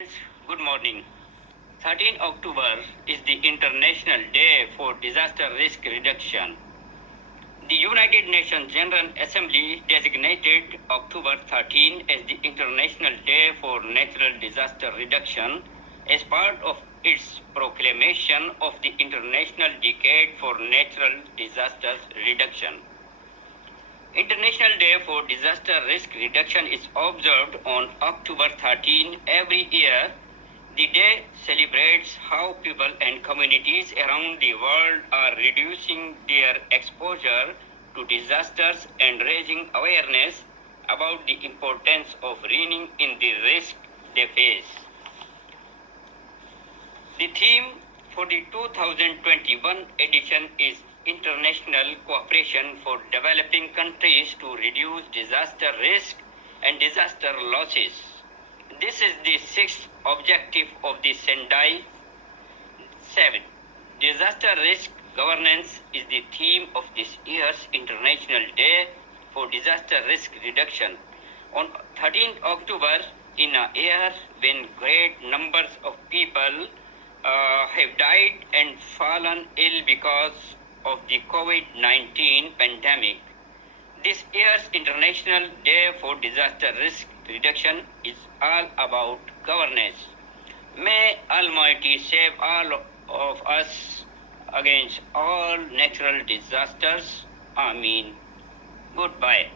Good morning. 13 October is the International Day for Disaster Risk Reduction. The United Nations General Assembly designated October 13 as the International Day for Natural Disaster Reduction as part of its proclamation of the International Decade for Natural Disasters Reduction. International Day for Disaster Risk Reduction is observed on October 13 every year. The day celebrates how people and communities around the world are reducing their exposure to disasters and raising awareness about the importance of reining in the risk they face. The theme for the 2021 edition is International Cooperation for Developing Countries to Reduce Disaster Risk and Disaster Losses. This is the sixth objective of the Sandai 7. Disaster Risk Governance is the theme of this year's International Day for Disaster Risk Reduction. On 13th October, in a year when great numbers of people have died and fallen ill because of the Covid-19 pandemic, this year's International Day for Disaster Risk Reduction is all about governance. May Almighty save all of us against all natural disasters. Amen. Goodbye.